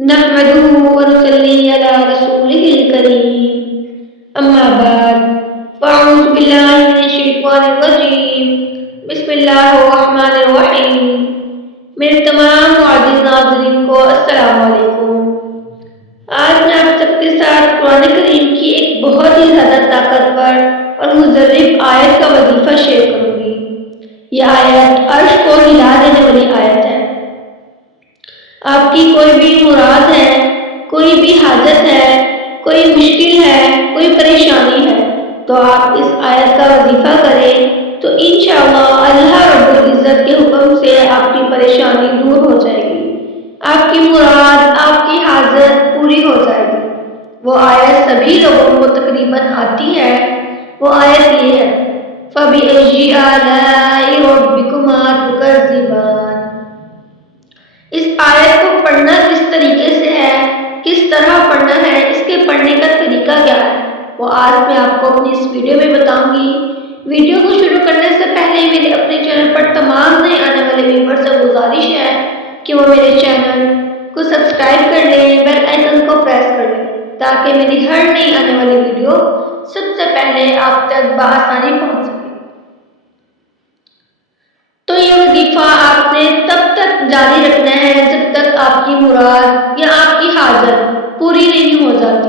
نحمده ونصلي على رسوله الكريم أما بعد فأعوذ بالله من الشيطان الرجيم بسم اللہ الرحمن الرحیم۔ میرے تمام معزز ناظرین کو السلام علیکم۔ آج میں آپ سب کے ساتھ قرآن کریم کی ایک بہت ہی زیادہ طاقتور اور مضرب آیت کا وظیفہ شیئر کروں گی۔ یہ آیت عرش کو ہلا دینے والی آیت ہے۔ آپ کی کوئی بھی مراد ہے، کوئی بھی حاجت ہے، کوئی مشکل ہے، کوئی پریشانی ہے، تو آپ اس آیت کا وظیفہ کریں تو انشاءاللہ اللہ رب العزت کے حکم سے آپ کی پریشانی دور ہو جائے گی، آپ کی مراد، آپ کی حاجت پوری ہو جائے گی۔ وہ آیت سبھی لوگوں کو تقریباً آتی ہے۔ وہ آیت یہ ہے فَبِأَيِّ آلَاءِ رَبِّكُمَا تُكَذِّبَانِ۔ اس آیت کو پڑھنا کس طریقے سے ہے، کس طرح پڑھنا ہے، اس کے پڑھنے کا طریقہ کیا ہے، وہ آج میں آپ کو اپنی اس ویڈیو میں بتاؤں گی۔ ویڈیو کو شروع کرنے سے پہلے میرے اپنے چینل پر تمام نئے آنے والے ویور سے گزارش ہے کہ وہ میرے چینل کو سبسکرائب کر لیں، بیل آئیکن کو پریس کر لیں تاکہ میری ہر نئی آنے والی ویڈیو سب سے پہلے آپ تک بآسانی پہنچ سکے۔ تو یہ وظیفہ آپ نے تب تک جاری رکھنا ہے جب تک آپ کی مراد یا آپ کی حاجت پوری نہیں ہو جاتی۔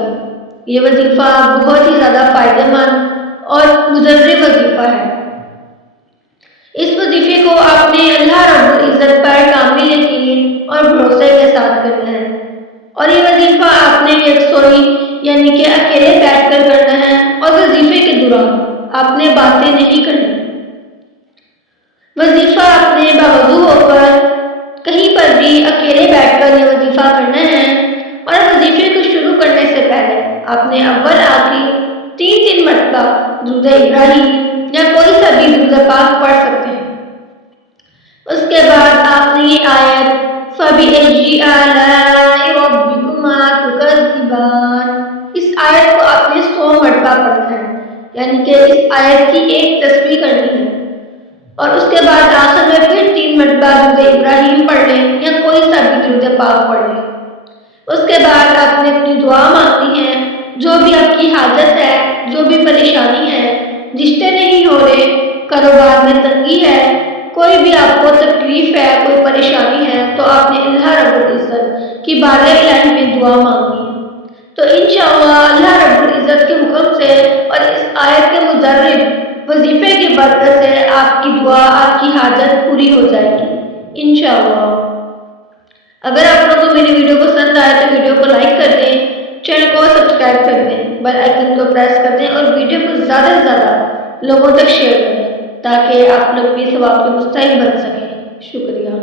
یہ وظیفہ بہت ہی زیادہ فائدہ مند اور مضرب وظیفہ ہے۔ اس وظیفے کو آپ نے اللہ رب العزت پر کامل یقین اور بھروسے کے ساتھ کرنا ہے، اور یہ وظیفہ آپ نے یکسوئی یعنی کہ اکیلے بیٹھ کر کرنا ہے، اور وظیفے کے دوران آپ نے باتیں نہیں کرنی۔ وظیفہ آپ نے باوضو ہو کر کہیں پر بھی اکیلے بیٹھ کر یہ وظیفہ کرنا ہے، اور وظیفے کو شروع کرنے سے پہلے آپ نے اول آخر 3 مرتبہ درود ابراہیم یا کوئی سا بھی درود پاک پڑھ سکتے ہیں۔ اس کے بعد آپ نے یہ آیت فَبِأَيِّ آلَاءِ رَبِّكُمَا تُكَذِّبَانِ، اس آیت کو آپ نے 100 مرتبہ پڑھنا ہے، یعنی کہ اس آیت کی ایک تسبیح کرنی ہے، اور اس کے بعد آخر میں پھر 3 مرتبہ درود ابراہیم پڑھ لیں یا کوئی سا بھی درود پاک پڑھ لیں۔ اس کے بعد آپ نے اپنی دعا مانگنی ہے، جو بھی آپ کی حاجت ہے، جو بھی پریشانی ہے، رشتے نہیں ہو رہے، کاروبار میں تنگی ہے، کوئی بھی آپ کو تکلیف ہے، کوئی پریشانی ہے، تو آپ نے اللہ رب العزت کی بارگاہ الہی میں دعا مانگنی ہے، تو انشاءاللہ اللہ رب العزت کے حکم سے اور اس آیت کے مضرب وظیفے کی برکت سے آپ کی دعا، آپ کی حاجت پوری ہو جائے گی انشاءاللہ۔ اگر آپ لوگوں کو میری ویڈیو پسند آئے تو ویڈیو کو لائک کر دیں، چینل کو سبسکرائب کر دیں، بیل آئیکن کو پریس کر دیں، اور ویڈیو کو زیادہ سے زیادہ لوگوں تک شیئر کریں تاکہ آپ لوگ بھی ثواب کے مستحق بن سکیں۔ شکریہ۔